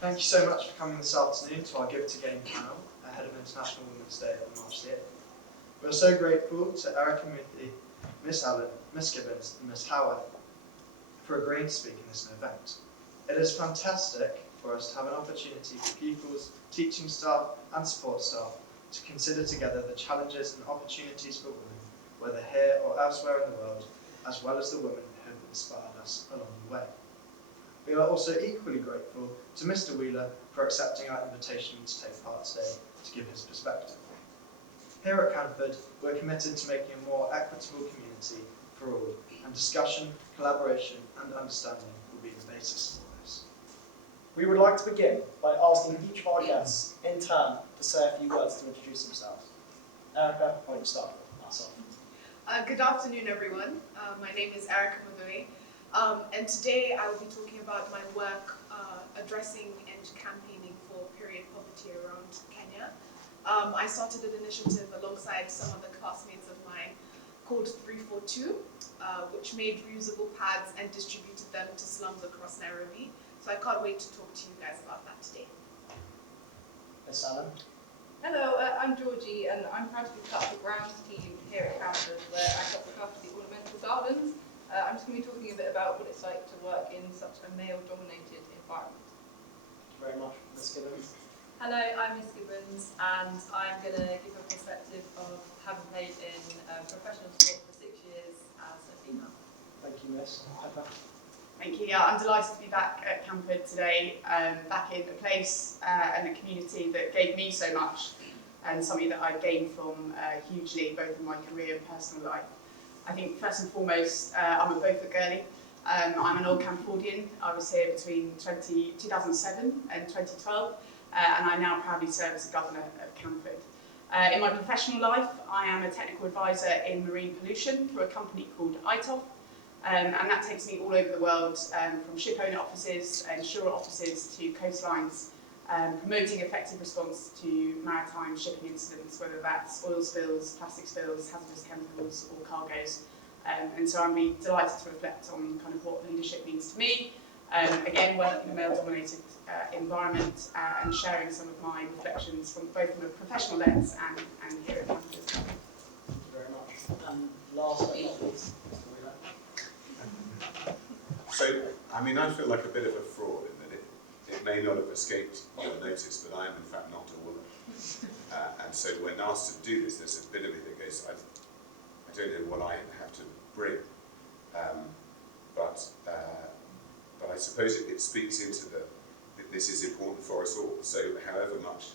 Thank you so much for coming this afternoon to our Give to Game panel ahead of International Women's Day on March the 8th. We are so grateful to Erika M, Miss Allen, Miss Gibbons and Miss Howarth for agreeing to speak in this event. It is fantastic for us to have an opportunity for pupils, teaching staff and support staff to consider together the challenges and opportunities for women, whether here or elsewhere in the world, as well as the women who have inspired us along the way. We are also equally grateful to Mr. Wheeler for accepting our invitation to take part today to give his perspective. Here at Canford, we're committed to making a more equitable community for all, and discussion, collaboration and understanding will be the basis of this. We would like to begin by asking each of our guests in turn to say a few words to introduce themselves. Erika, why don't you start with us off? Good afternoon, everyone. My name is Erika M, and today I will be talking about my work addressing and campaigning for period poverty around Kenya. I started an initiative alongside some other classmates of mine called 342, which made reusable pads and distributed them to slums across Nairobi. So I can't wait to talk to you guys about that today. Miss Allen. Hello, I'm Georgie and I'm proud to be part of the grounds team here at Canford where I help look after the ornamental gardens. I'm just going to be talking a bit about what it's like to work in such a male-dominated environment. Thank you very much. Miss Gibbons. Hello, I'm Miss Gibbons and I'm going to give a perspective of having played in professional sport for 6 years as a female. Thank you, Miss. Pippa. Thank you. Yeah, I'm delighted to be back at Canford today, back in a place and a community that gave me so much and something that I gained from hugely, both in my career and personal life. I think first and foremost, I'm a Beaufort girlie. I'm an old Canfordian. I was here between 2007 and 2012, and I now proudly serve as the Governor of Canford. In my professional life, I am a technical advisor in marine pollution through a company called ITOF, and that takes me all over the world, from ship owner offices and shore offices to coastlines, promoting effective response to maritime shipping incidents, whether that's oil spills, plastic spills, hazardous chemicals or cargoes. And so I'm really delighted to reflect on kind of what leadership means to me. Again, working in a male-dominated environment and sharing some of my reflections from both from a professional lens and here at Canford as well. Thank you very much. And last but not least, Mr. Wheeler. So, I mean, I feel like a bit of a fraud in that it may not have escaped your notice, but I am in fact not a woman. And so when asked to do this, there's a bit of me that goes, I don't know what I have to bring. But I suppose it speaks into that this is important for us all. So however much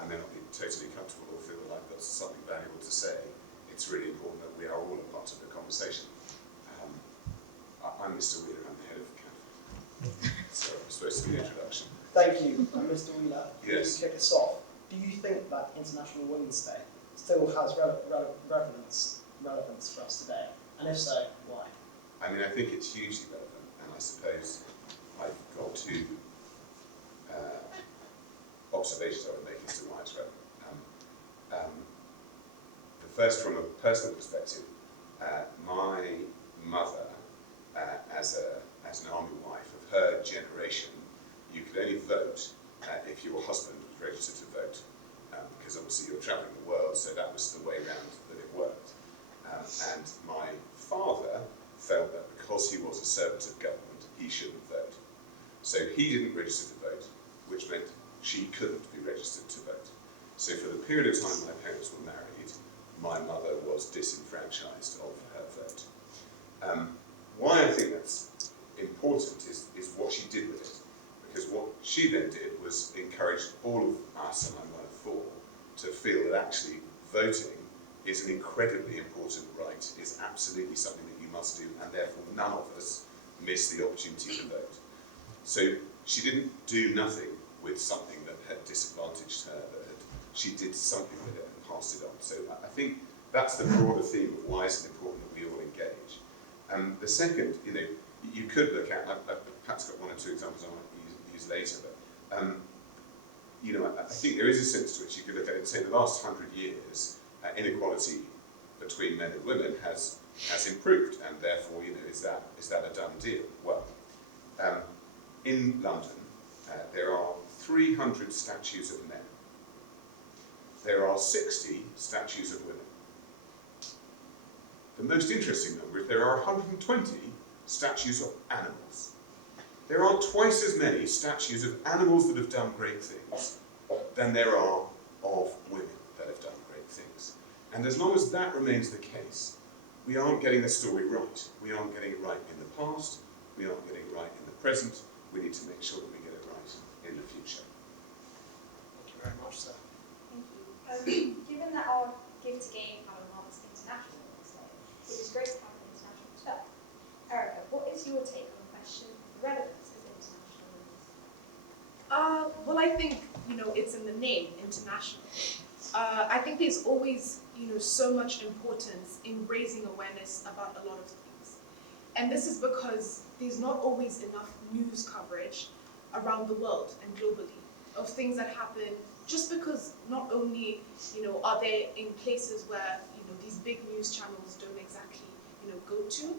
I may not be totally comfortable or feel that I've got something valuable to say, it's really important that we are all a part of the conversation. I'm Mr. Wheeler, I'm the head of Canford. So I'm supposed to be the introduction. Thank you. And Mr. Wheeler, Yes. to kick us off, do you think that International Women's Day still has relevance for us today? And if so, why? I mean, I think it's hugely relevant, and I suppose I've got two observations I would make as to why it's relevant. The first, from a personal perspective, my mother, as an army wife of her generation, you could only vote if your husband was registered to vote, because obviously you're travelling the world, so that was the way round that it worked. And my father felt that because he was a servant of government, he shouldn't vote. So he didn't register to vote, which meant she couldn't be registered to vote. So for the period of time my parents were married, my mother was disenfranchised of her vote. Why I think that's important is what she did with it. Because what she then did was encourage all of us, and I'm one of four, to feel that actually voting is an incredibly important right, is absolutely something that you must do, and therefore none of us miss the opportunity to vote. So she didn't do nothing with something that had disadvantaged her, she did something with it and passed it on. So I think that's the broader theme of why it's important that we all engage. The second, you could look at, I've perhaps got one or two examples I might use later, but I think there is a sense to which you could look at it and say the last 100 years, inequality between men and women has improved, and therefore, is that a done deal? Well, in London, there are 300 statues of men. There are 60 statues of women. The most interesting number is there are 120 statues of animals. There are twice as many statues of animals that have done great things than there are of women that have done great things. And as long as that remains the case, we aren't getting the story right. We aren't getting it right in the past, we aren't getting it right in the present, we need to make sure that we get it right in the future. Thank you very much, sir. Thank you. Given that our Give to Gain panel marks International Women's Day, it is great to have an international perspective. Erika, what is your take on the question of the relevance of International Women's Day? Well, I think, it's in the name, international. I think there's always, so much importance in raising awareness about a lot of things. And this is because there's not always enough news coverage around the world and globally of things that happen, just because not only, are they in places where, these big news channels don't exactly, go to,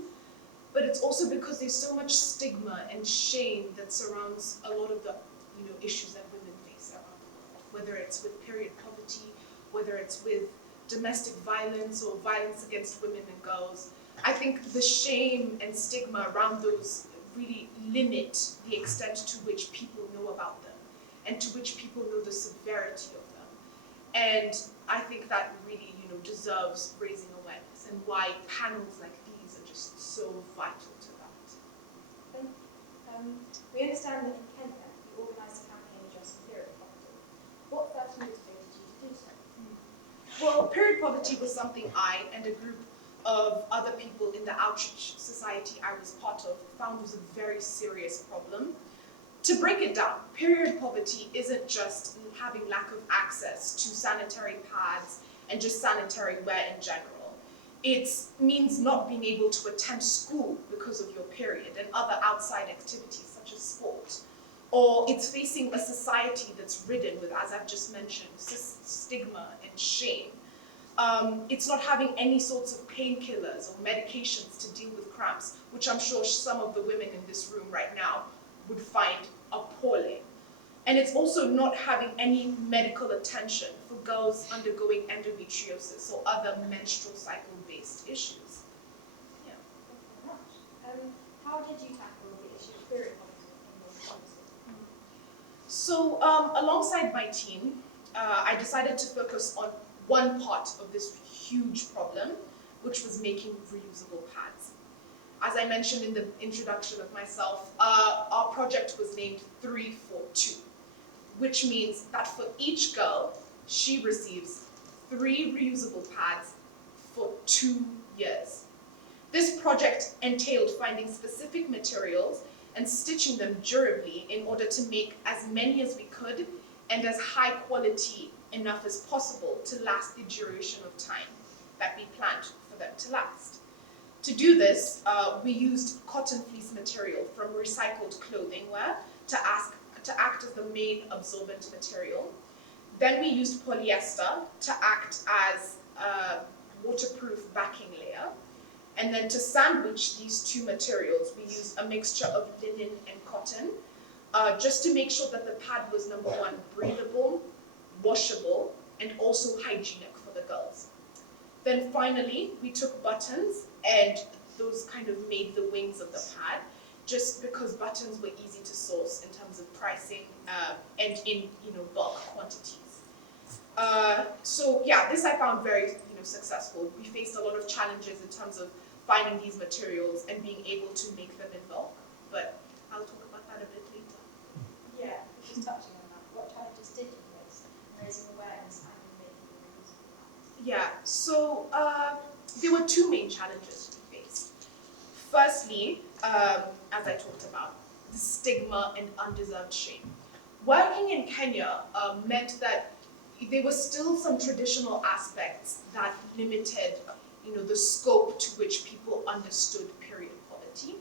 but it's also because there's so much stigma and shame that surrounds a lot of the, issues that women face around the world, whether it's with period poverty, whether it's with domestic violence or violence against women and girls. I think the shame and stigma around those really limit the extent to which people know about them and to which people know the severity of them. And I think that really, deserves raising awareness, and why panels like these are just so vital to that. We understand that in Kenya, you organised a campaign addressing period poverty. What first motivated you to do so? Well, period poverty was something I and a group of other people in the outreach society I was part of found was a very serious problem. To break it down, period poverty isn't just having lack of access to sanitary pads and just sanitary wear in general. It means not being able to attend school because of your period and other outside activities such as sport. Or it's facing a society that's ridden with, as I've just mentioned, stigma and shame. It's not having any sorts of painkillers or medications to deal with cramps, which I'm sure some of the women in this room right now would find appalling. And it's also not having any medical attention for girls undergoing endometriosis or other menstrual cycle-based issues. Yeah. Thank you very much. How did you tackle the issue of period poverty in your policy? So alongside my team, I decided to focus on one part of this huge problem, which was making reusable pads. As I mentioned in the introduction of myself, our project was named 342, which means that for each girl, she receives 3 reusable pads for 2 years. This project entailed finding specific materials and stitching them durably in order to make as many as we could and as high quality enough as possible to last the duration of time that we planned for them to last. To do this, we used cotton fleece material from recycled clothing wear to act as the main absorbent material. Then we used polyester to act as a waterproof backing layer. And then to sandwich these two materials, we used a mixture of linen and cotton, just to make sure that the pad was, number one, breathable, washable, and also hygienic for the girls. Then finally, we took buttons, and those kind of made the wings of the pad, just because buttons were easy to source in terms of pricing and in bulk quantities. So yeah, this I found very successful. We faced a lot of challenges in terms of finding these materials and being able to make them in bulk, but I'll talk about that a bit later. Yeah, just touching on that, what challenges did you face in raising awareness and in making the reusable pads? Yeah, so there were 2 main challenges we faced. Firstly, as I talked about, the stigma and undeserved shame. Working in Kenya meant that there were still some traditional aspects that limited, the scope to which people understood period poverty.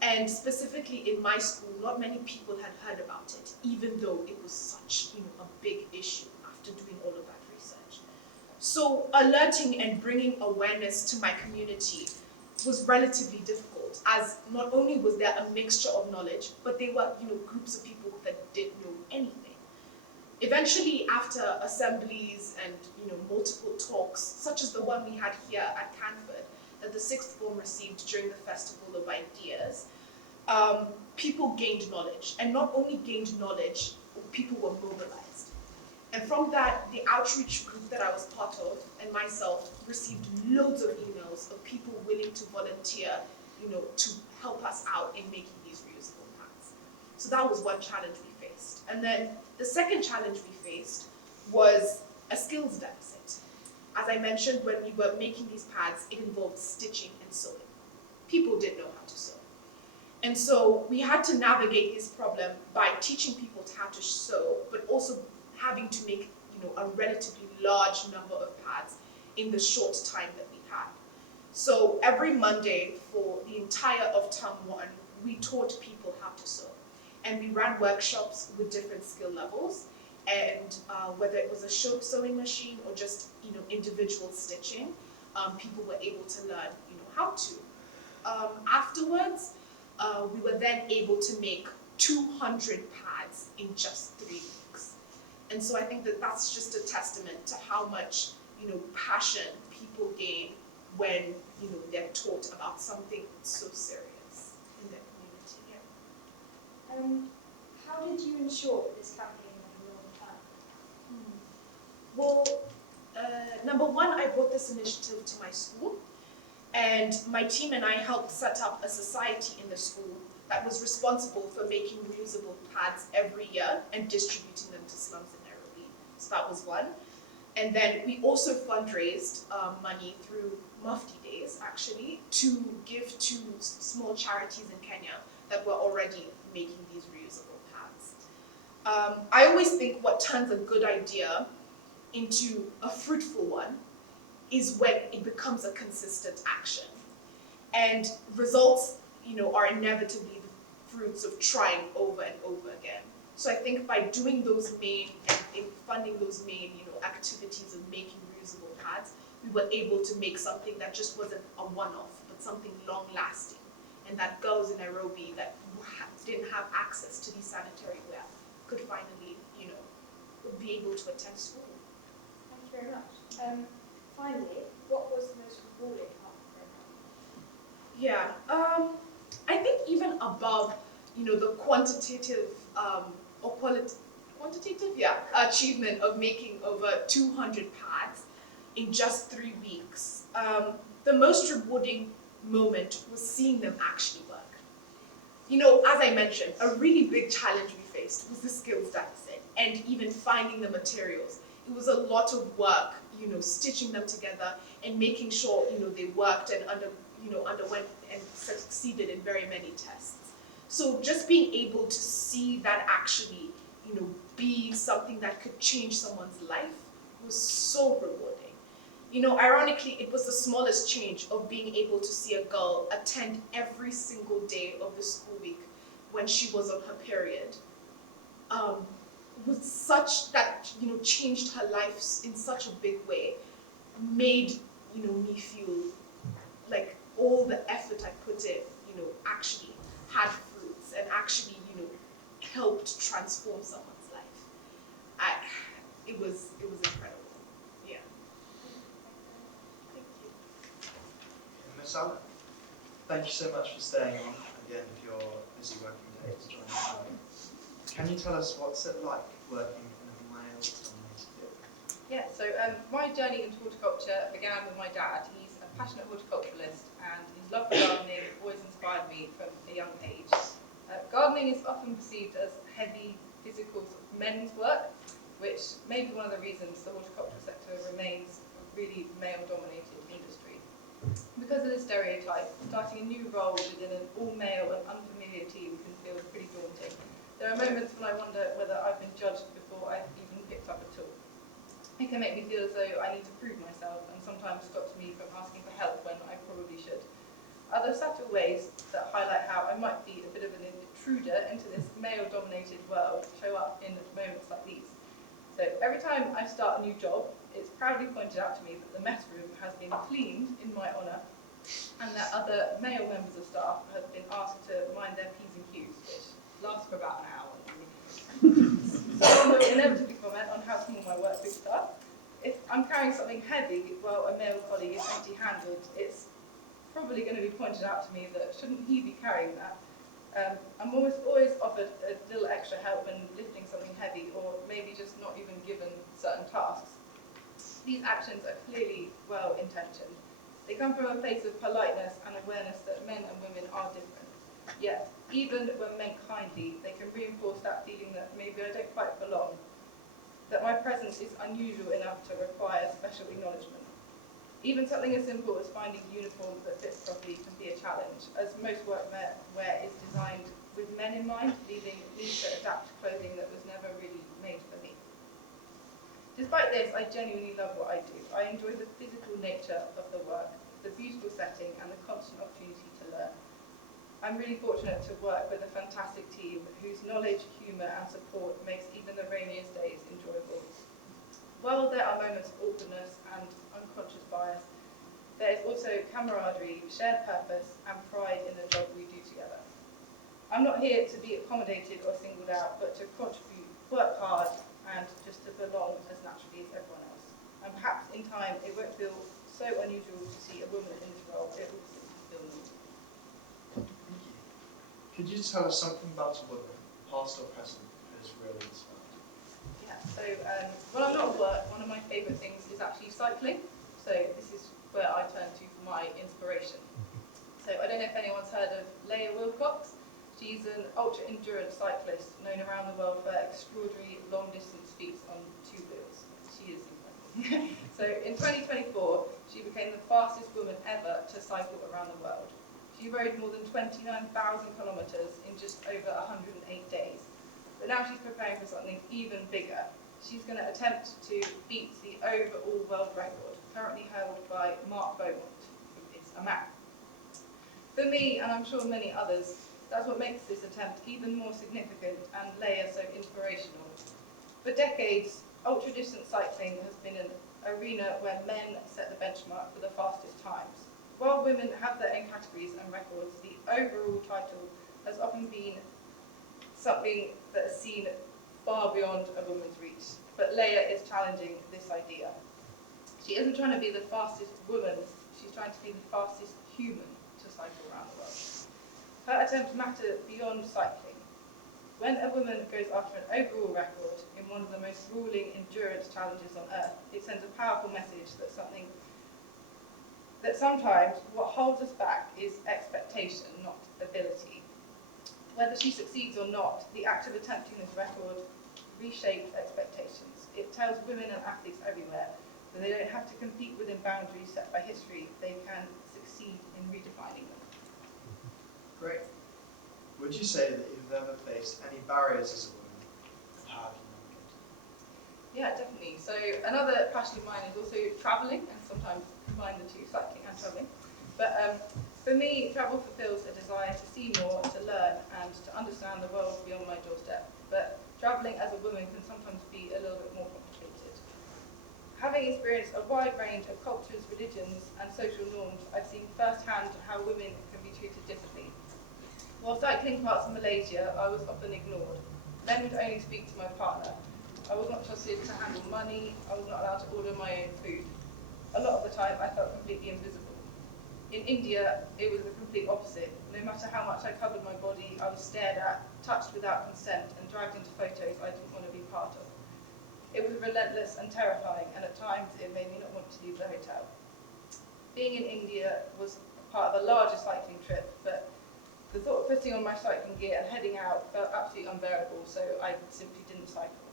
And specifically in my school, not many people had heard about it, even though it was such, a big issue after doing all of that research. So alerting and bringing awareness to my community was relatively difficult, as not only was there a mixture of knowledge, but they were, groups of people that didn't know anything. Eventually, after assemblies and, multiple talks, such as the one we had here at Canford, that the sixth form received during the Festival of Ideas, people gained knowledge, and not only gained knowledge, people were mobilized. And from that, the outreach group that I was part of, and myself, received loads of emails of people willing to volunteer, to help us out in making these reusable pads. So that was one challenge we faced. And then the second challenge we faced was a skills deficit. As I mentioned, when we were making these pads, it involved stitching and sewing. People didn't know how to sew. And so we had to navigate this problem by teaching people how to sew, but also having to make, a relatively large number of pads in the short time that we had. So every Monday for the entire of term 1, we taught people how to sew. And we ran workshops with different skill levels, and whether it was a sewing machine or just, individual stitching, people were able to learn, how to. Afterwards, we were then able to make 200 pads in just 3 weeks. And so I think that that's just a testament to how much, passion people gain when, they're taught about something so serious in their community. How did you ensure that this campaign had a long term? Well, number one, I brought this initiative to my school, and my team and I helped set up a society in the school that was responsible for making reusable pads every year and distributing them to slums in Nairobi. So that was one. And then we also fundraised money through Mufti Days, actually, to give to small charities in Kenya that were already making these reusable pads. I always think what turns a good idea into a fruitful one is when it becomes a consistent action. And results, are inevitably the fruits of trying over and over again. So I think by doing those main and funding those main, activities of making reusable pads, we were able to make something that just wasn't a one-off, but something long-lasting. And that girls in Nairobi that didn't have access to these sanitary wear could finally, be able to attend school. Thank you very much. Finally, what was the most rewarding part of the program? Yeah, I think even above, the quantitative achievement of making over 200 pads in just 3 weeks, the most rewarding moment was seeing them actually work. As I mentioned, a really big challenge we faced was the skills deficit and even finding the materials. It was a lot of work, stitching them together and making sure, they worked and underwent and succeeded in very many tests. So just being able to see that actually, be something that could change someone's life was so rewarding. Ironically, it was the smallest change of being able to see a girl attend every single day of the school week when she was on her period. Was such that, changed her life in such a big way, made, me feel like all the effort I put in, actually had fruits and actually, helped transform someone's life. It was incredible. Yeah. Thank you. Miss Allen, thank you so much for staying on again if you're busy working day to join us. Can you tell us what's it like working in a male-dominated field? Yeah, so my journey into horticulture began with my dad. He's a passionate horticulturalist, and his love for gardening always inspired me from a young age. Gardening is often perceived as heavy, physical sort of men's work, which may be one of the reasons the horticultural sector remains a really male-dominated industry. Because of the stereotype, starting a new role within an all-male and unfamiliar team can feel pretty daunting. There are moments when I wonder whether I've been judged before I've even picked up a tool. It can make me feel as though I need to prove myself, and sometimes stops me from asking for help when I probably should. Other subtle ways that highlight how I might be a bit of an intruder into this male-dominated world show up in moments like these. So every time I start a new job, it's proudly pointed out to me that the mess room has been cleaned in my honour, and that other male members of staff have been asked to mind their P's and Q's, which lasts for about an hour. Someone will inevitably comment on how small my workbooks are. If I'm carrying something heavy while a male colleague is empty-handed, it's probably going to be pointed out to me that shouldn't he be carrying that? I'm almost always offered a little extra help in lifting something heavy, or maybe just not even given certain tasks. These actions are clearly well-intentioned. They come from a place of politeness and awareness that men and women are different. Yet, even when meant kindly, they can reinforce that feeling that maybe I don't quite belong, that my presence is unusual enough to require special acknowledgement. Even something as simple as finding uniforms that fit properly can be a challenge, as most workwear is designed with men in mind, leaving me to adapt clothing that was never really made for me. Despite this, I genuinely love what I do. I enjoy the physical nature of the work, the beautiful setting, and the constant opportunity to learn. I'm really fortunate to work with a fantastic team whose knowledge, humour and support makes even the rainiest days enjoyable. While there are moments of awkwardness and unconscious bias, there is also camaraderie, shared purpose and pride in the job we do together. I'm not here to be accommodated or singled out, but to contribute, work hard and just to belong as naturally as everyone else. And perhaps in time it won't feel so unusual to see a woman in this role, it will simply feel normal. Thank you. Could you tell us something about a woman, past or present, who has really inspired you? Yeah, so when I'm not at work, one of my favourite things is actually cycling. So this is where I turn to for my inspiration. So I don't know if anyone's heard of Leah Wilcox. She's an ultra-endurance cyclist known around the world for extraordinary long-distance feats on two wheels. She is incredible. So in 2024, she became the fastest woman ever to cycle around the world. She rode more than 29,000 kilometres in just over 108 days. But now she's preparing for something even bigger. She's going to attempt to beat the overall world record, currently held by Mark Beaumont, who is a man. For me, and I'm sure many others, that's what makes this attempt even more significant and Leah so inspirational. For decades, ultra-distance cycling has been an arena where men set the benchmark for the fastest times. While women have their own categories and records, the overall title has often been something that is seen far beyond a woman's reach. But Leah is challenging this idea. She isn't trying to be the fastest woman, she's trying to be the fastest human to cycle around the world. Her attempts matter beyond cycling. When a woman goes after an overall record in one of the most grueling endurance challenges on earth, it sends a powerful message that sometimes what holds us back is expectation, not ability. Whether she succeeds or not, the act of attempting this record reshapes expectations. It tells women and athletes everywhere that they don't have to compete within boundaries set by history, they can succeed in redefining them. Great. Would you say that you've ever faced any barriers as a woman, and how have you navigated? Yeah, definitely. So another passion of mine is also travelling, and sometimes combine the two, cycling and travelling. But for me, travel fulfills a desire to see more, to learn, and to understand the world beyond my doorstep. But travelling as a woman can sometimes be a little bit more complicated. Having experienced a wide range of cultures, religions, and social norms, I've seen firsthand how women can be treated differently. While cycling parts of Malaysia, I was often ignored. Men would only speak to my partner. I was not trusted to handle money. I was not allowed to order my own food. A lot of the time, I felt completely invisible. In India, it was the complete opposite. No matter how much I covered my body, I was stared at, touched without consent, and dragged into photos I didn't want to be part of. It was relentless and terrifying, and at times it made me not want to leave the hotel. Being in India was part of a larger cycling trip, but the thought of putting on my cycling gear and heading out felt absolutely unbearable, so I simply didn't cycle.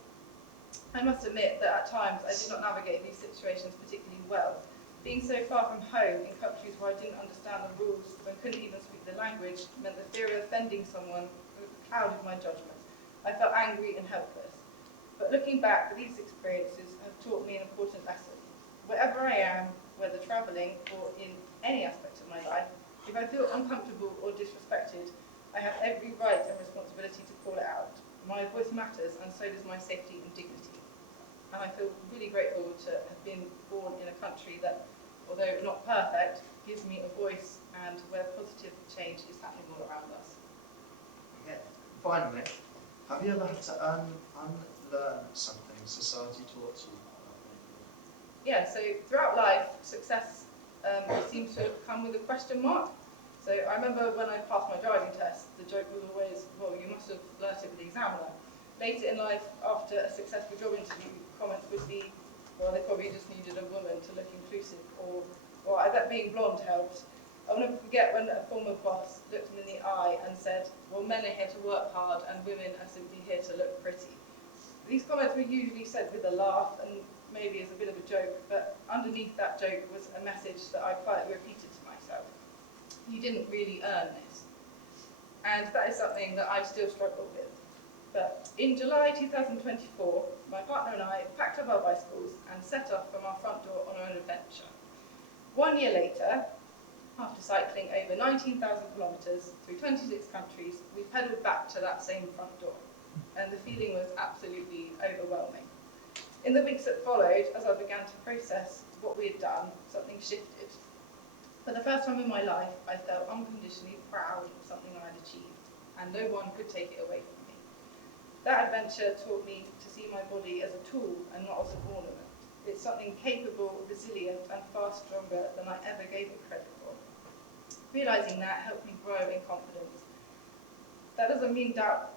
I must admit that at times I did not navigate these situations particularly well. Being so far from home in countries where I didn't understand the rules and couldn't even speak the language meant the fear of offending someone clouded my judgment. I felt angry and helpless. But looking back, these experiences have taught me an important lesson. Wherever I am, whether travelling or in any aspect of my life, if I feel uncomfortable or disrespected, I have every right and responsibility to call it out. My voice matters, and so does my safety and dignity. And I feel really grateful to have been born in a country that, or although not perfect, gives me a voice and where positive change is happening all around us. Okay. Finally, have you ever had to unlearn something society taught you? Yeah, so throughout life, success seems to come with a question mark. So I remember when I passed my driving test, the joke was always, well, you must have learnt it with the examiner. Later in life, after a successful job interview, comments would be, well, they probably just needed a woman to look inclusive, or I bet being blonde helped. I'll never forget when a former boss looked me in the eye and said, well, men are here to work hard and women are simply here to look pretty. These comments were usually said with a laugh and maybe as a bit of a joke, but underneath that joke was a message that I quietly repeated to myself. You didn't really earn this. And that is something that I still struggle with. But in July 2024, my partner and I packed up our bicycles and set off from our front door on an adventure. 1 year later, after cycling over 19,000 kilometres through 26 countries, we pedalled back to that same front door. And the feeling was absolutely overwhelming. In the weeks that followed, as I began to process what we had done, something shifted. For the first time in my life, I felt unconditionally proud of something I had achieved, and no one could take it away from me. That adventure taught me to see my body as a tool and not as an ornament. It's something capable, resilient, and far stronger than I ever gave it credit for. Realising that helped me grow in confidence. That doesn't mean doubt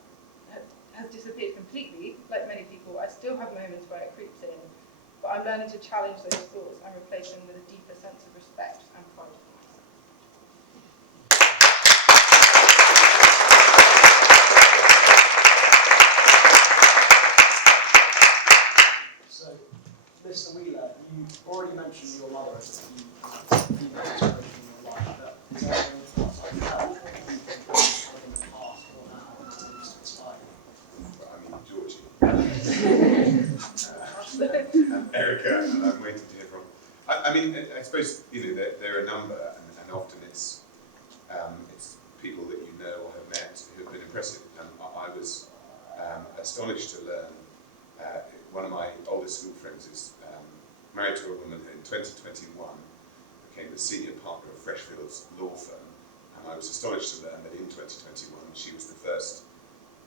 has disappeared completely. Like many people, I still have moments where it creeps in, but I'm learning to challenge those thoughts and replace them with a deeper sense of respect and pride for myself. So, Mr. Wheeler, you already mentioned your mother as a key female inspiration in your life, but is there anything outside of that you think of in the past or now that has inspired you? Well, I mean, Georgie. Erika, I'm waiting to hear from. I mean, I suppose there are a number, and often it's people that you know or have met who have been impressive. I was astonished to learn. One of my oldest school friends is married to a woman who in 2021 became the senior partner of Freshfield's law firm, and I was astonished to learn that in 2021 she was the first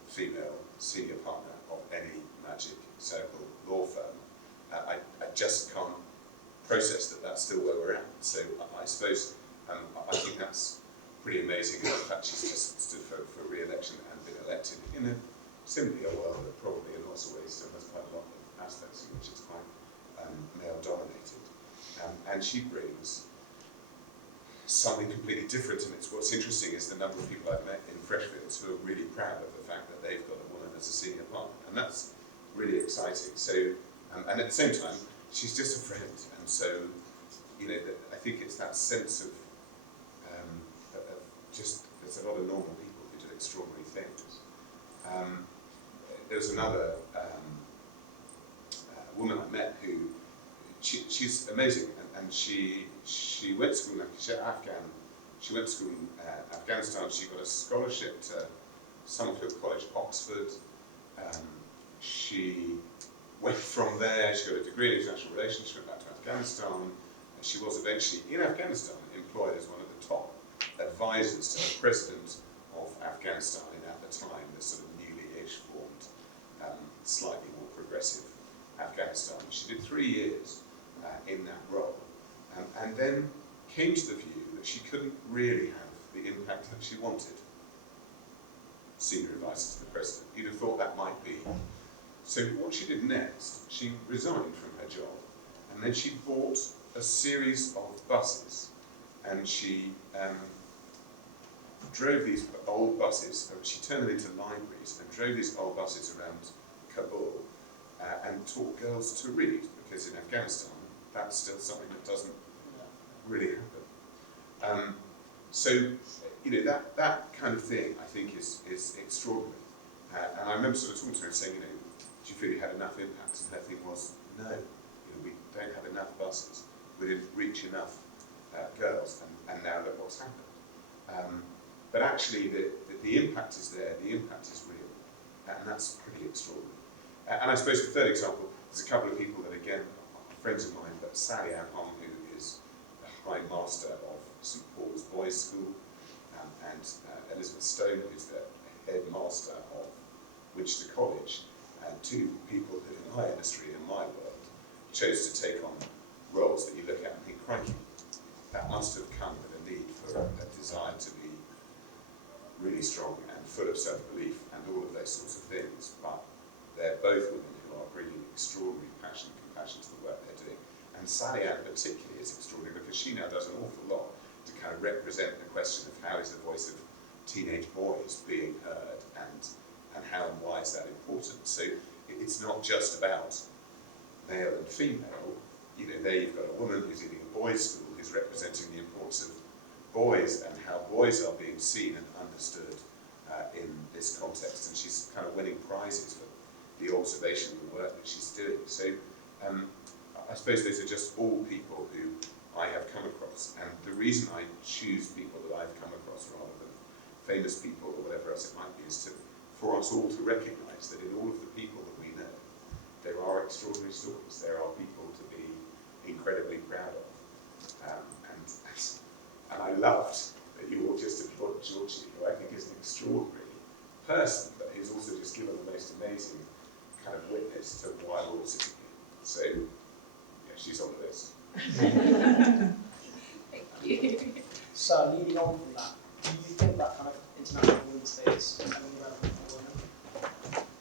female senior partner of any Magic Circle law firm. I just can't process that that's still where we're at. So I suppose I think that's pretty amazing. And in fact, she's just stood for re-election and been elected in a similarly a world that probably in lots of ways still has quite a lot of aspects in which it's quite male-dominated. And she brings something completely different, and what's interesting is the number of people I've met in Freshfields who are really proud of the fact that they've got a woman as a senior partner, and that's really exciting. So, and at the same time, she's just a friend, and so, I think it's that sense of just, there's a lot of normal people who do extraordinary things. There's another woman I met who, she's amazing, and she went to school, she went to school in Afghanistan. She got a scholarship to Summerfield College, Oxford. She went from there, she got a degree in international relations, she went back to Afghanistan, and she was eventually, in Afghanistan, employed as one of the top advisors to the president of Afghanistan at the time, the sort of newly-ish formed, slightly more progressive Afghanistan. She did 3 years in that role, and then came to the view that she couldn't really have the impact that she wanted. Senior advisor to the president. You'd have thought that might be. So what she did next, she resigned from her job, and then she bought a series of buses, and she drove these old buses, she turned them into libraries, and drove these old buses around Kabul, and taught girls to read, because in Afghanistan, that's still something that doesn't really happen. So, that kind of thing, I think, is extraordinary. And I remember sort of talking to her and saying, do you feel you had enough impact? And her thing was, no, we don't have enough buses. We didn't reach enough girls, and now look what's happened. But actually, the impact is there, the impact is real, and that's pretty extraordinary. And I suppose the third example, there's a couple of people that, again, are friends of mine, but Sally Ann Hong, who is the headmaster of St Paul's Boys' School, and Elizabeth Stone, who's the headmaster of Winchester College, and two people who in my industry, in my world, chose to take on roles that you look at and think, crikey, that must have come with a need for a desire to be really strong and full of self-belief and all of those sorts of things. But they're both women who are bringing extraordinary passion and compassion to the work they're doing. And Sally Ann particularly is extraordinary because she now does an awful lot to kind of represent the question of how is the voice of teenage boys being heard, and how and why is that important. So it's not just about male and female. You know, there you've got a woman who's leading a boys' school who's representing the importance of boys and how boys are being seen and understood in this context, and she's kind of winning prizes for the observation of the work that she's doing. So I suppose those are just all people who I have come across, and the reason I choose people that I've come across rather than famous people or whatever else it might be is for us all to recognise that in all of the people that we know, there are extraordinary stories. There are people to be incredibly proud of, and I loved that you all just applauded Georgie, who I think is an extraordinary person, but who's also just given the most amazing kind of witness to why we're all sitting here. So, yeah, she's on the list. Thank you. So leading on from that, do you think that kind of international women's day is becoming relevant for women?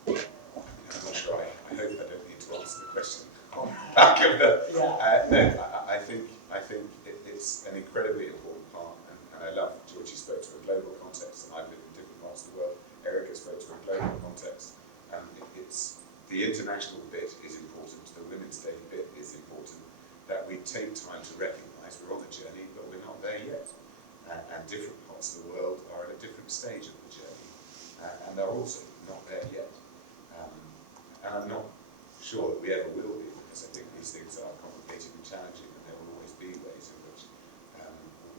I'm not sure. I hope I don't need to answer the question on the back of the. Yeah. No, I think it's an incredibly important part, and I love Georgie spoke to a global context, and I've lived in different parts of the world. Erika spoke to a global context, and it's the international bit is important. The Women's Day bit is important. That we take time to recognise we're on the journey, but we're not there yet, and different parts of the world are at a different stage of the journey, and they're also not there yet. And I'm not sure that we ever will be, because I think these things are complicated and challenging, and there will always be ways in which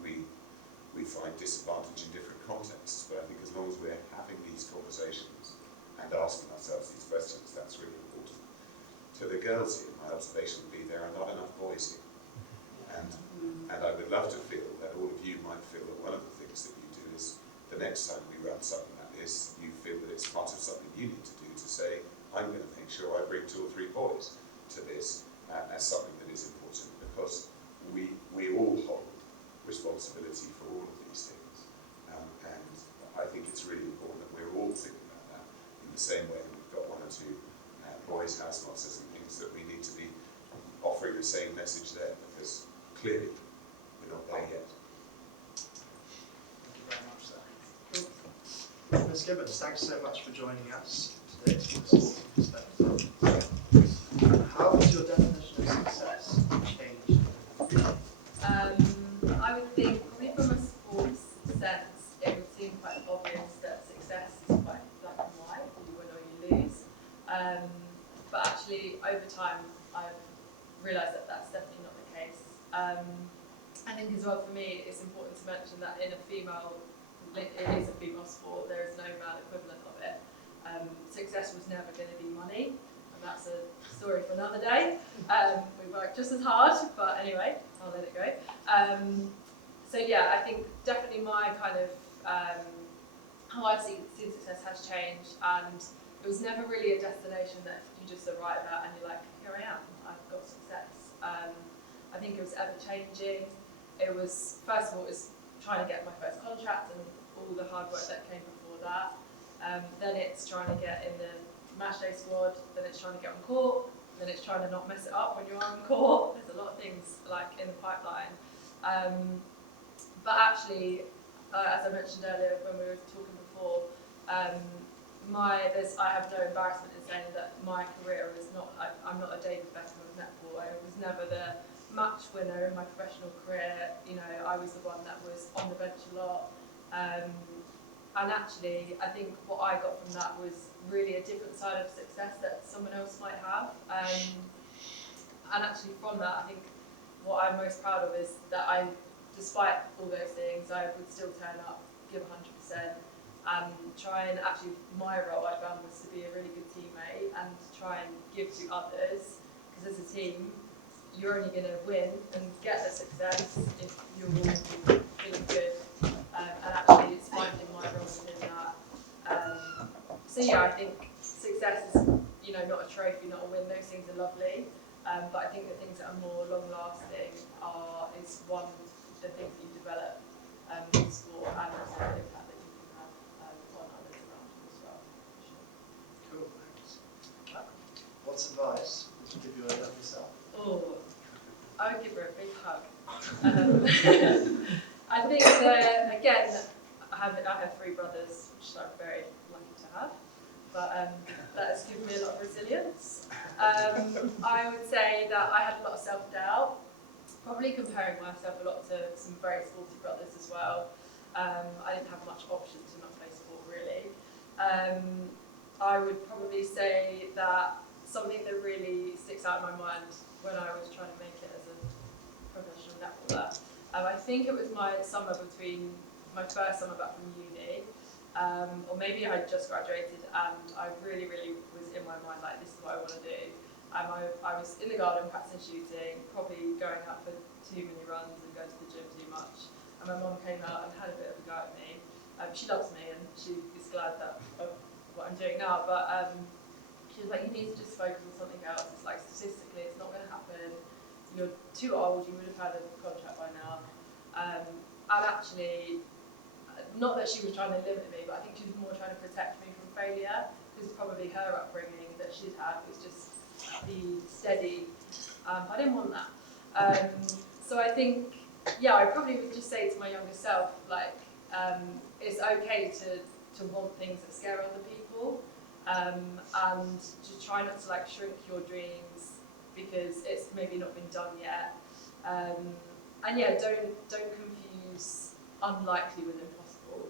we find disadvantage in different contexts. But I think as long as we're having these conversations and asking ourselves these questions, that's really important. To the girls here, my observation would be there are not enough boys here. And I would love to feel that all of you might feel that one of the things that you do is the next time we run something like this, you feel that it's part of something you need to do to say, I'm going to make sure I bring 2 or 3 boys to this as something that is important, because we all hold responsibility for all of these things. And I think it's really important that we're all thinking about that in the same way that we've got 1 or 2 boys' housemasters and things, that we need to be offering the same message there, because clearly we're not there yet. Thank you very much, sir. Ms Gibbons, thanks so much for joining us today to discuss perspective. How has your definition of success changed? I would think, probably from a sports sense, it would seem quite obvious that success is quite black and white, you win or you lose. But actually, over time, I've realised that that's definitely not the case. I think as well, for me, it's important to mention that in a female, it is a female sport, there is no male equivalent of it. Success was never going to be money, and that's a story for another day. We worked just as hard, but anyway, I'll let it go. So yeah, I think definitely my kind of, how I've seen success has changed, and it was never really a destination that you just arrive at and you're like, here I am, I've got success. I think it was ever changing. It was, first of all, it was trying to get my first contract and all the hard work that came before that. Then it's trying to get in the matchday squad, then it's trying to get on court, then it's trying to not mess it up when you're on court. There's a lot of things like in the pipeline. But actually, as I mentioned earlier when we were talking before, I have no embarrassment in saying that my career is not, I'm not a David Beckham of netball. I was never the match winner in my professional career. You know, I was the one that was on the bench a lot. And actually, I think what I got from that was really a different side of success that someone else might have. And actually from that, I think what I'm most proud of is that despite all those things, I would still turn up, give 100%, and try and actually, my role I found was to be a really good teammate and try and give to others, because as a team, you're only going to win and get the success if you're all feeling good. And actually, it's finding my role within that. So yeah, I think success is, not a trophy, not a win. Those things are lovely. But I think the things that are more long-lasting is one, the things that you develop in sport, and also the impact that you can have on others around you as well. Cool, thanks. What advice would you give your younger self? Oh, I would give her a big hug. I think that, again, I have 3 brothers, which I'm very lucky to have, but that has given me a lot of resilience. I would say that I had a lot of self-doubt, probably comparing myself a lot to some very sporty brothers as well. I didn't have much option to not play sport, really. I would probably say that something that really sticks out in my mind when I was trying to make it as a professional netballer, I think it was my first summer back from uni, or maybe I had just graduated, and I really was in my mind like, this is what I want to do. I was in the garden practicing shooting, probably going out for too many runs and going to the gym too much, and my mum came out and had a bit of a go at me. She loves me and she is glad of what I'm doing now, but she was like, you need to just focus on something else. It's like, statistically, it's not going to happen. You're too old, you would have had a contract by now. And actually, not that she was trying to limit me, but I think she was more trying to protect me from failure, because probably her upbringing that she'd had was just be steady. I didn't want that. So I think, yeah, I probably would just say to my younger self, like, it's okay to want things that scare other people, and just try not to like shrink your dreams because it's maybe not been done yet. And yeah, don't confuse unlikely with impossible.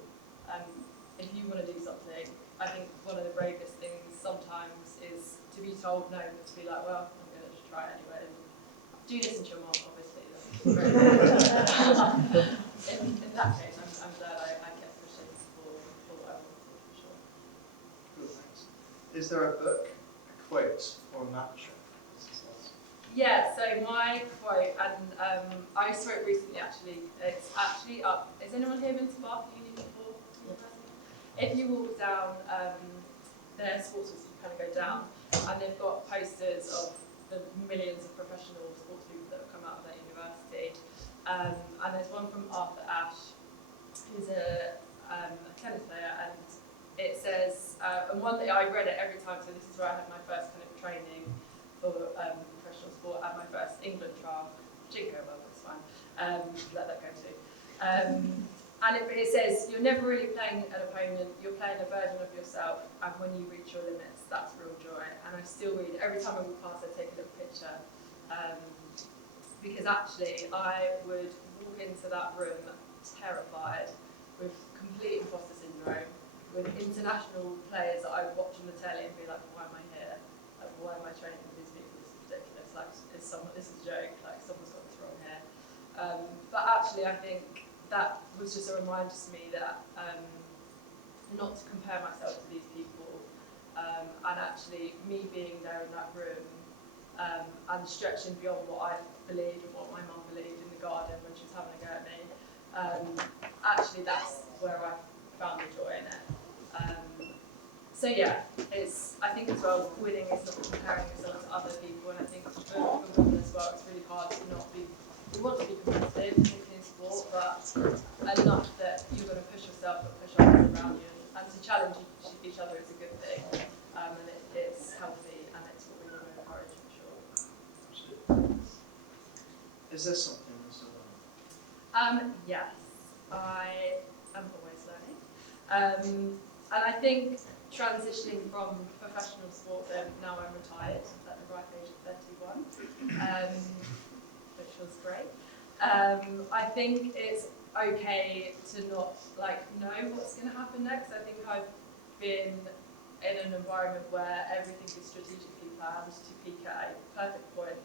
If you want to do something, I think one of the bravest things sometimes is to be told no, but to be like, well, I'm going to just try it anyway. And do listen to your mom, obviously. In that case, I'm glad I kept pushing for what I wanted, for sure. Cool, thanks. Is there a book, a quote, or a mantra? Yeah, so my quote, and I saw it recently actually, it's actually up. Has anyone here been to Bath Uni before? If you walk down their sports halls, you kind of go down, and they've got posters of the millions of professional sports people that have come out of their university. And there's one from Arthur Ashe, who's a tennis player, and it says, and one that I read it every time, so this is where I had my first kind of training for professional sport and my first England trial, which didn't go well, but it's fine, let that go too. And it says, you're never really playing an opponent, you're playing a version of yourself, and when you reach your limits, that's real joy. And I still read, every time I walk past, I take a little picture, because actually I would walk into that room terrified, with complete imposter syndrome, with international players that I would watch on the telly and be like, why am I here? Like, why am I training with these people? This is ridiculous. Like, this is a joke. Like, someone's got this wrong here. But actually, I think that was just a reminder to me that not to compare myself to these people, and actually me being there in that room and stretching beyond what I believed and what my mum believed in the garden when she was having a go at me. Actually, that's where I found the joy in it. So yeah, I think as well, winning is not comparing yourself to other people, and I think for women as well, it's really hard to not be. We want to be competitive, particularly in sport, but enough that you're going to push yourself but push others around you, and to challenge each other is a good thing, and it's healthy, and it's what we want to encourage for sure. Absolutely. Is there something you're still learning? Yes, I am always learning, and I think transitioning from professional sport, now I'm retired at the ripe age of 31. Which was great. I think it's okay to not know what's going to happen next. I think I've been in an environment where everything is strategically planned to peak at a perfect point,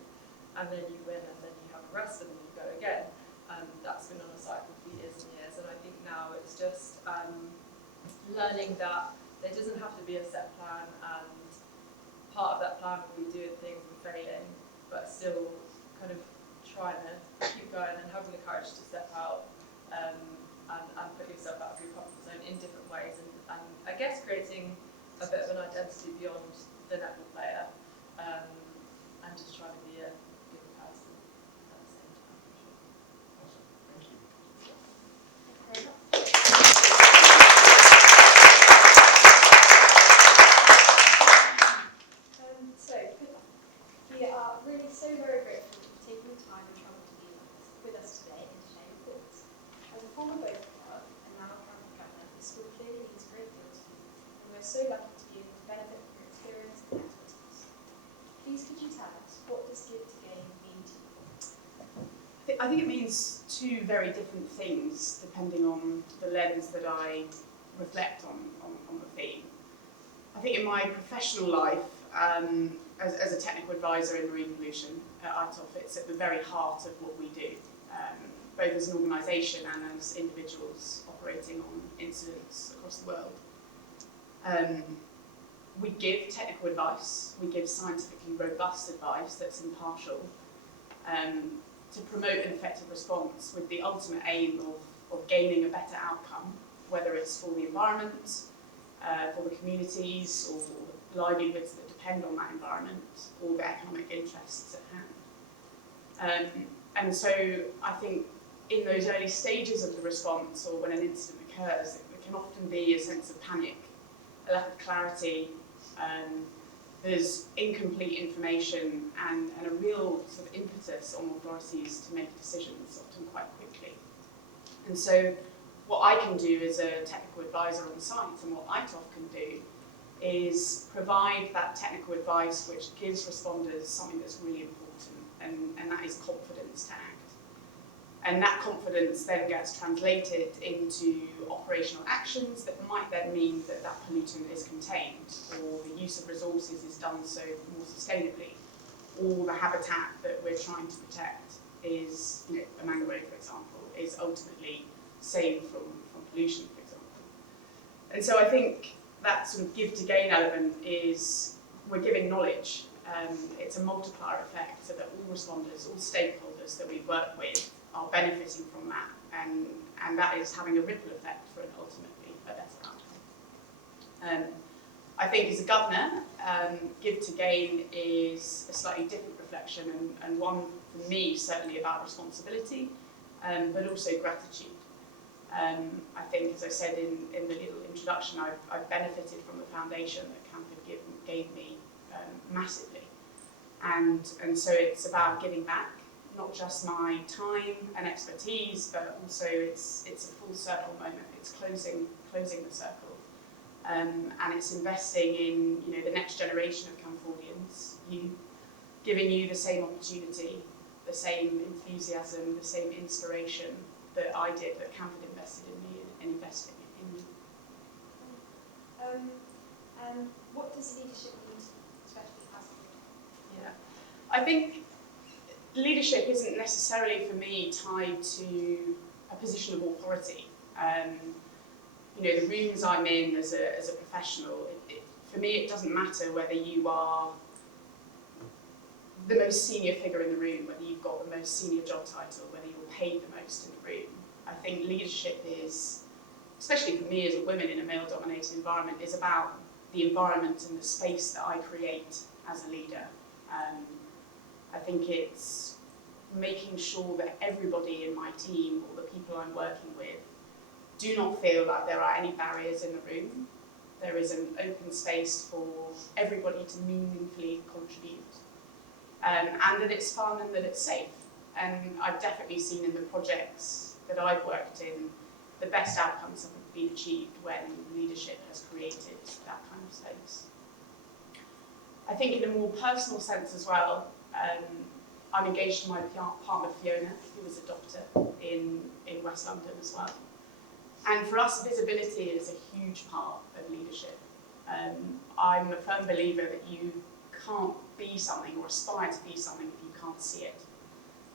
and then you win, and then you have a rest, and then you go again. And that's been on a cycle for years and years. And I think now it's just learning that there doesn't have to be a set plan, and part of that plan will be doing things and failing, but still kind of step out and put yourself out of your comfort zone in different ways, and I guess creating a bit of an identity beyond the netball player, and just trying to be a good person at the same time, for sure. Awesome. Thank you. Very much. So, Pippa, we are really so very grateful for taking the time and trouble to be with us today and to share your thoughts. As a former both club and now Canford Gardener, the school clearly means a great deal to you, and we're so lucky to be able to benefit from your experience and expertise. Please could you tell us, what does give to gain mean to you? I think it means two very different things depending on the lens that I reflect on the theme. I think in my professional life, as a technical advisor in marine pollution at ITOF, it's at the very heart of what we do, both as an organisation and as individuals operating on incidents across the world. We give technical advice, we give scientifically robust advice that's impartial, to promote an effective response with the ultimate aim of gaining a better outcome, whether it's for the environment, for the communities or the livelihoods that depend on that environment, or the economic interests at hand. And so I think in those early stages of the response, or when an incident occurs, there can often be a sense of panic, a lack of clarity, there's incomplete information and a real sort of impetus on authorities to make decisions, often quite quickly. And so what I can do as a technical advisor on site, and what ITOF can do, is provide that technical advice which gives responders something that's really important, and that is confidence to act. And that confidence then gets translated into operational actions that might then mean that that pollutant is contained, or the use of resources is done so more sustainably, or the habitat that we're trying to protect is, a mangrove, for example, is ultimately saved from pollution, for example. And so I think that sort of give to gain element is we're giving knowledge. It's a multiplier effect, so that all responders, all stakeholders that we work with are benefiting from that, and that is having a ripple effect for ultimately a better outcome. I think as a governor, give to gain is a slightly different reflection, and one for me certainly about responsibility, but also gratitude. I think, as I said in the little introduction, I've benefited from the foundation that Canford gave me massively, and so it's about giving back, not just my time and expertise, but also it's a full circle moment. It's closing the circle, and it's investing in the next generation of Canfordians, giving you the same opportunity, the same enthusiasm, the same inspiration that I did, that Canford invested in me and investing in me. And what does leadership mean, especially as a leader? Yeah, I think leadership isn't necessarily for me tied to a position of authority. The rooms I'm in as a professional, for me it doesn't matter whether you are the most senior figure in the room, whether you've got the most senior job title, whether you're paid the most in the room. I think leadership is, especially for me as a woman in a male-dominated environment, is about the environment and the space that I create as a leader. I think it's making sure that everybody in my team, or the people I'm working with, do not feel like there are any barriers in the room. There is an open space for everybody to meaningfully contribute. And that it's fun and that it's safe. And I've definitely seen in the projects that I've worked in, the best outcomes have been achieved when leadership has created that kind of space. I think in a more personal sense as well, I'm engaged to my partner Fiona, who is a doctor in West London as well. And for us, visibility is a huge part of leadership. I'm a firm believer that you can't be something or aspire to be something if you can't see it.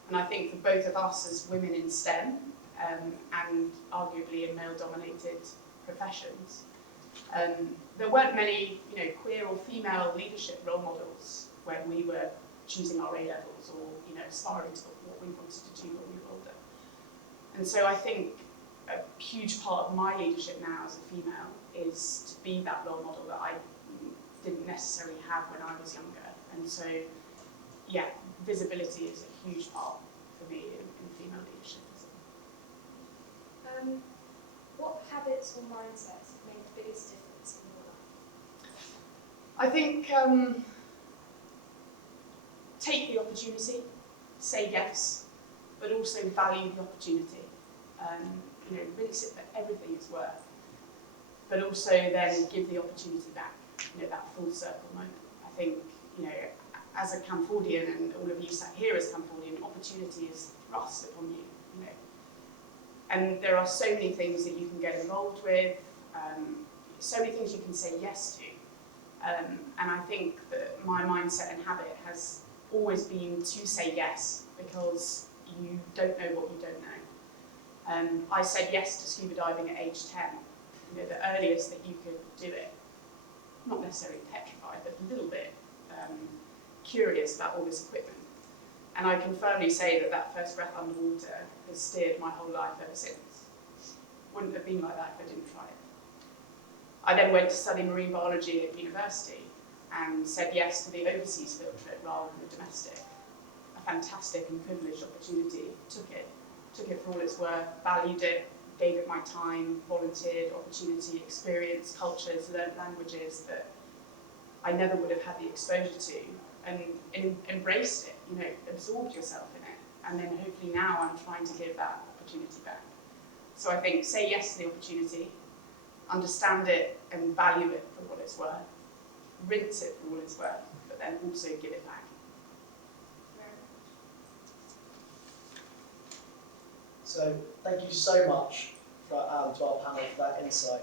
And I think for both of us as women in STEM, and arguably in male-dominated professions, there weren't many queer or female leadership role models when we were choosing our A-levels or aspiring to what we wanted to do when we were older. And so I think a huge part of my leadership now as a female is to be that role model that I didn't necessarily have when I was younger. And so, yeah, visibility is a huge part for me in female leadership as well. What habits or mindsets have made the biggest difference in your life? I think take the opportunity, say yes, but also value the opportunity. Rinse it for everything it's worth, but also then give the opportunity back. That full circle moment. I think, as a Canfordian, and all of you sat here as Canfordian, opportunity is thrust upon you. And there are so many things that you can get involved with, so many things you can say yes to. And I think that my mindset and habit has always been to say yes, because you don't know what you don't know. I said yes to scuba diving at age 10, the earliest that you could do it. Not necessarily petrified, but a little bit curious about all this equipment. And I can firmly say that that first breath underwater has steered my whole life ever since. Wouldn't have been like that if I didn't try it. I then went to study marine biology at university and said yes to the overseas field trip rather than the domestic. A fantastic and privileged opportunity. Took it for all it's worth, valued it, gave it my time, volunteered, opportunity, experience, cultures, learned languages that I never would have had the exposure to, and embraced it, absorbed yourself in it. And then hopefully now I'm trying to give that opportunity back. So I think say yes to the opportunity, understand it and value it for what it's worth, rinse it for what it's worth, but then also give it back. So thank you so much to our panel for that insight.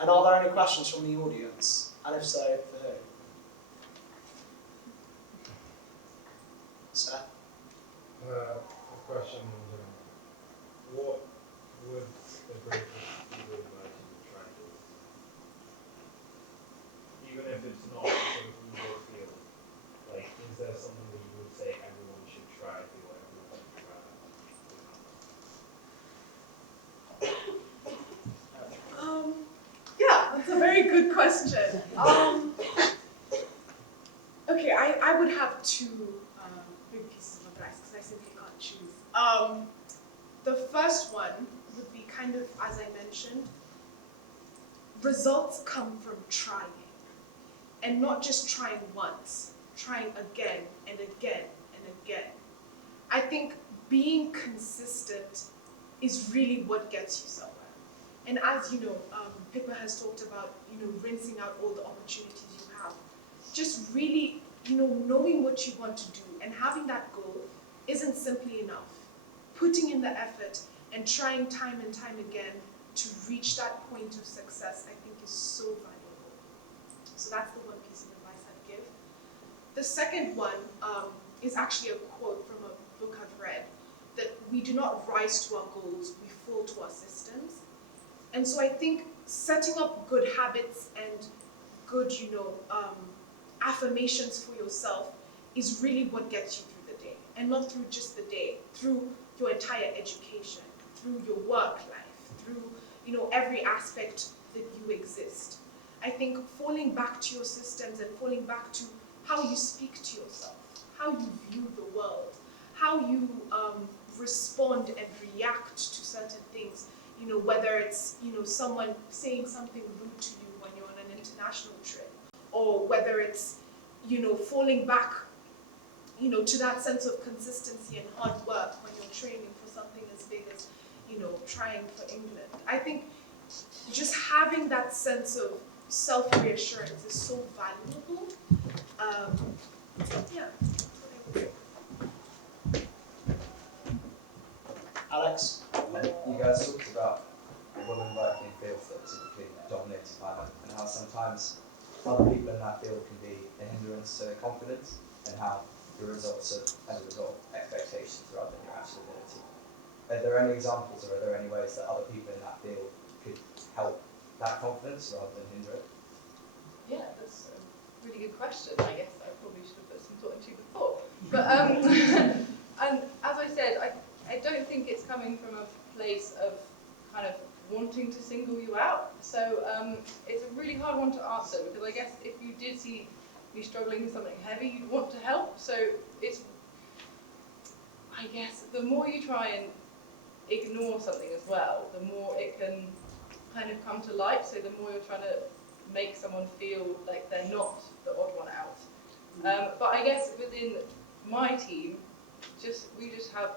And are there any questions from the audience? And if so, for who? Sir? A question on what would the greatest people like you try to do? Even if it's not sort of in your field, like, is there something that you would say everyone should try to do, or everyone should try? Yeah, that's a very good question. Okay, I would have two big pieces of advice because I simply can't choose. The first one would be kind of, as I mentioned, results come from trying. And not just trying once, trying again and again and again. I think being consistent is really what gets you somewhere. And as you know, Pippa has talked about, rinsing out all the opportunities you have. Just really, knowing what you want to do and having that goal isn't simply enough. Putting in the effort and trying time and time again to reach that point of success, I think is so valuable. So that's the one piece of advice I'd give. The second one is actually a quote from a book I've read, that we do not rise to our goals, we fall to our systems. And so I think setting up good habits and good, affirmations for yourself is really what gets you through the day. And not through just the day, through your entire education, through your work life, through, every aspect that you exist. I think falling back to your systems and falling back to how you speak to yourself, how you view the world, how you respond and react to certain things, whether it's, someone saying something rude to you when you're on an international trip, or whether it's, falling back, to that sense of consistency and hard work when you're training for something as big as, trying for England. I think just having that sense of self-reassurance is so valuable. Yeah, that's what I would say. Alex? You guys talked about women working in fields that are typically dominated by men, and how sometimes other people in that field can be a hindrance to their confidence, and how the results are, as a result, expectations rather than your actual ability. Are there any examples, or are there any ways that other people in that field could help that confidence rather than hinder it? Yeah, that's a really good question. I guess I probably should have put some thought into before. But and as I said, I don't think it's coming from a place of kind of wanting to single you out. So it's a really hard one to answer, because I guess if you did see me struggling with something heavy, you'd want to help. So it's, I guess, the more you try and ignore something as well, the more it can kind of come to light. So the more you're trying to make someone feel like they're not the odd one out. But I guess within my team, we just have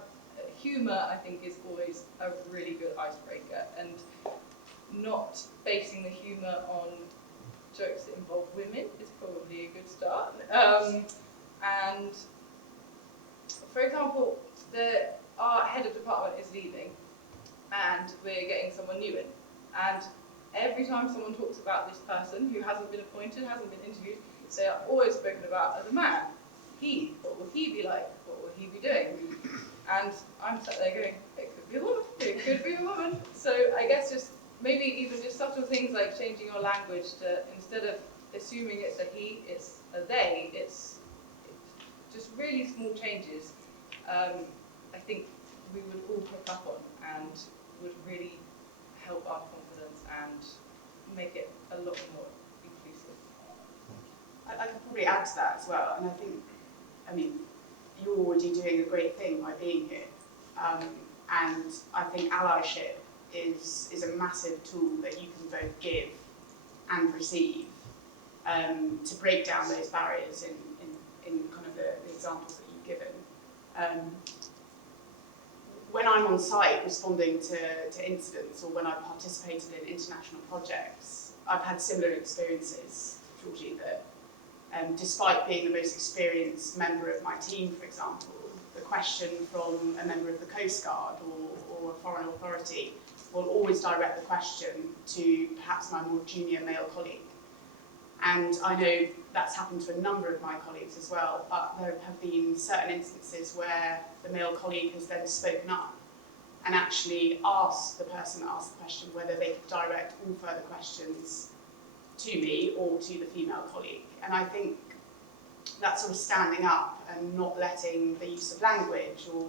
humour. I think is always a really good icebreaker, and not basing the humour on jokes that involve women is probably a good start. And for example, our head of department is leaving, and we're getting someone new in. And every time someone talks about this person who hasn't been appointed, hasn't been interviewed, they are always spoken about as a man. What will he be like? What will he be doing? And I'm sat there going, it could be a woman, it could be a woman. So I guess just maybe even just subtle things like changing your language to, instead of assuming it's a he, it's a they. It's just really small changes. I think we would all pick up on and would really help our confidence and make it a lot more inclusive. I could probably add to that as well, and I mean, you're already doing a great thing by being here, and I think allyship is a massive tool that you can both give and receive to break down those barriers in kind of the examples that you've given. When I'm on site responding to incidents, or when I've participated in international projects, I've had similar experiences, Georgie, that despite being the most experienced member of my team, for example, the question from a member of the Coast Guard or a foreign authority will always direct the question to perhaps my more junior male colleague. And I know that's happened to a number of my colleagues as well, but there have been certain instances where the male colleague has then spoken up and actually asked the person that asked the question whether they could direct all further questions to me or to the female colleague. And I think that sort of standing up and not letting the use of language or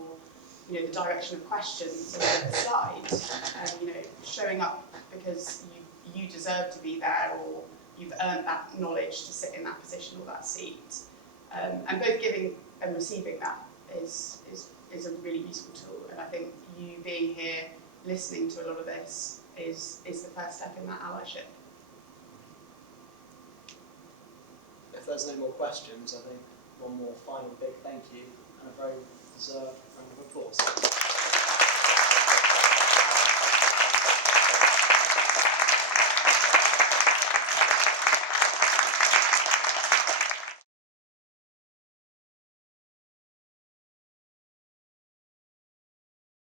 the direction of questions aside, and showing up because you deserve to be there, or you've earned that knowledge to sit in that position or that seat, and both giving and receiving that is a really useful tool. And I think you being here, listening to a lot of this, is the first step in that allyship. If there's no more questions, I think one more final big thank you and a very deserved round of applause.